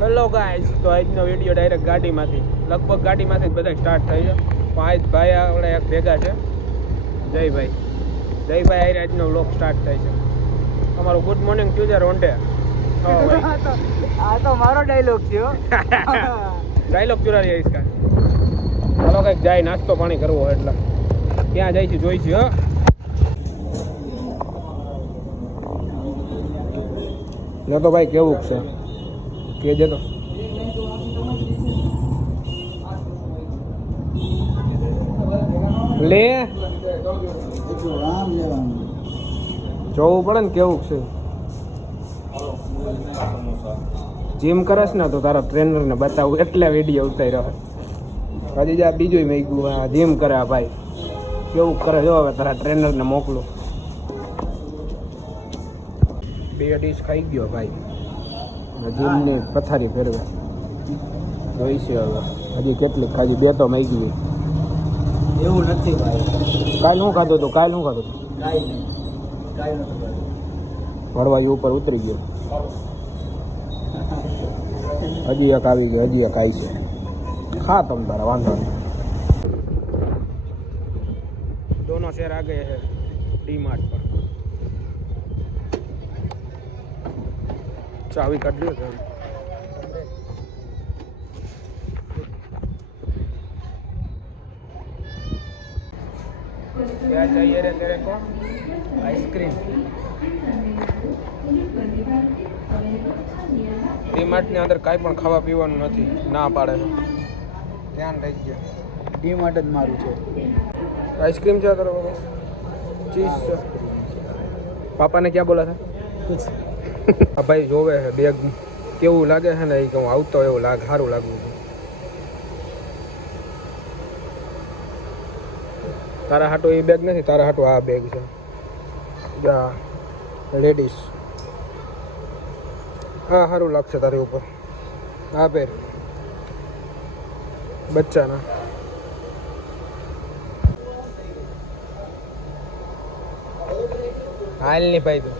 Hello guys, તો આજનો video direct ગાડીમાંથી લગભગ ગાડીમાંથી બધા સ્ટાર્ટ થઈ છે. પાંચ ભાઈ આપણે એક ભેગા છે. જયભાઈ આરે આજનો વ્લોગ સ્ટાર્ટ થાય છે. અમારું ગુડ મોર્નિંગ ફ્યુચર રોન્ડે. આ તો મારો ડાયલોગ છે. ડાયલોગ ચુરાવી આવીશ કા. ચાલો કંઈક જાય નાસ્તો પાણી કરવો એટલે ક્યાં જાય છે જોઈશું. હા ને તો ભાઈ કેવું છે કેજે તો. લે જોવું પડે ને કેવું છે. જીમ કરસ ને તો તારા ટ્રેનર ને બતાવું એટલે વિડીયો ઉતાર્યો. હજી જા બીજું મેં કીધું જીમ કરે ભાઈ કેવું કરે જો. હવે તારા ટ્રેનર ને મોકલું. 2 ડીશ ખાઈ ગયો ભાઈ. જીમની પથારી ફેરવે જોઈશે હવે. હજી કેટલી ખાજી 2 તો માગી. એવું નથી ભાઈ. કાલ શું ખાધું હતું? કાઈ નહીં. ભરવાઈ ઉપર ઉતરી ગયો. હજી એક આવી ગયો. હજી એક આવી છે. ખા તમ તારા વાંધો નહીં. દોનો શેર આ ગયે હે ડી માર્ટ પર. चाबी काट लियो सर. क्या चाहिए रे तेरे को? आइसक्रीम. ડીમાર્ટ ની અંદર કાંઈ પણ ખાવા પીવાનું નથી, ના પાડે છે. ધ્યાન રાખજો. ડીમાર્ટ જ મારું છે. आइसक्रीम क्या करो बाबा? चीज से. पापा ने क्या बोला था? कुछ આ ભાઈ જોવે છે બેગ કેવું લાગે છે ને એ કહું આવતો એવું લાગે સારું લાગવું છે. તારા હાટો એ બેગ નથી, તારા હાટો આ બેગ છે. જા લેડીઝ હા સારું લાગશે તારી ઉપર. આ પેર બચ્ચાના. હાલ નહીં ભાઈ તું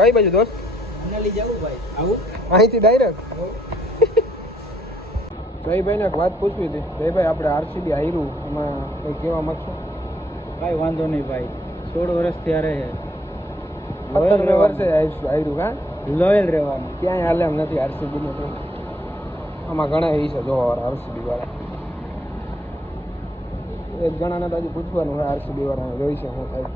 કઈ બાજુ દોસ્ત? લઈ જાવું ભાઈ. આવું અહીંથી ડાયરેક્ટ. જયભાઈ ને એક વાત પૂછવી હતી. જયભાઈ આપણે આરસીબી હાર્યું એમાં કંઈ કહેવા માંગશો? કાંઈ વાંધો નહીં ભાઈ. 16 વર્ષથી હારે છે. 17 વર્ષે હાર્યું કા લોયલ રહેવાનું. ક્યાંય હાલે એમ નથી આરસીબી નું. આમાં ઘણા એ છે જોવા વાળા આરસીબી વાળા. એક જણાને તો હજી પૂછવાનું હોય આરસીબી વાળાને જોઈ છે શું થાય.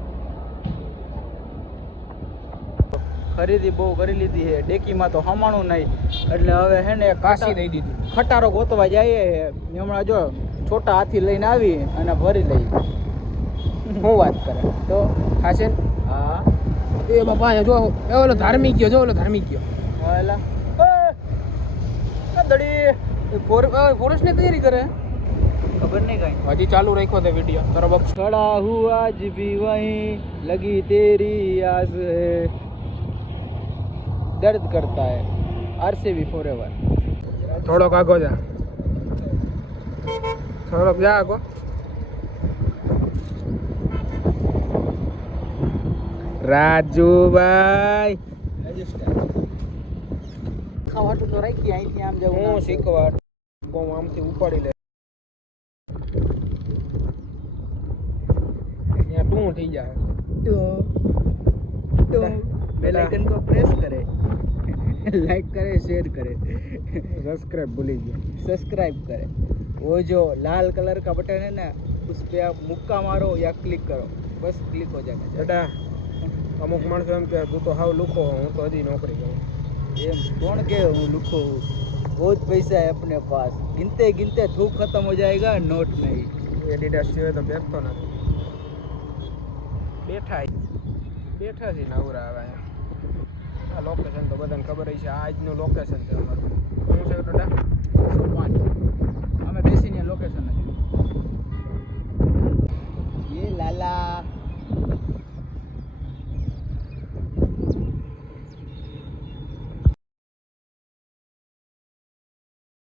ખરીદી બહુ કરી લીધી છે. ડેકીમાં તો હમાણું નહીં એટલે હવે હે ને કાશી દઈ દીધું. ખટારો ગોતવા જઈએ. હમણાં જો છોટા હાથી લઈને આવી અને ભરી લઈ. શું વાત કરે તો ખાશે ને? હા એ બાપા જો ઓલો ધાર્મિક ગયો. જો ઓલો ધાર્મિક ગયો. એલા દડી ફોરેસ્ટની તૈયારી કરે. ખબર નહીં કાંઈ. હજી ચાલુ રાખ્યો તે વિડીયો તારો બક્ષ. खड़ा हूँ आज भी वहीं लगी तेरी आस है दर्द करता है आरसीबी फॉरएवर. થોડોક આગો જા. થોડોક જા આગો. રાજુભાઈ ખાવાટું તો રાખી અહીંથી આમ જવું. હું શીખવા બહુ આમથી ઉપાડી લે. ત્યાં તું થઈ જાય. तो बेल आइकन को प्रेस करे लाइक करे शेयर करे સબસ્ક્રાઇબ ભૂલી ગયો. सब्सक्राइब करे. वो जो लाल कलर का बटन है ना उस पे आप मुक्का मारो या क्लिक करो. बस क्लिक हो जाना चाहिए. બેટા અમુક માણસો એમ કે તું તો હાવ લુખો હું તો હજી નોકરી કરું. ये कौन के हूँ लुखो हूँ. बहुत पैसा है अपने पास. गिनते गिनते थूक खत्म हो जाएगा नोट नहीं. એડિડાસ સિવાય તો બેસતો નથી. બેઠા છે નવરા આવે. આ લોકેશન તો બધાને ખબર છે. આજનું લોકેશન છે અમારું. શું છે બેટા?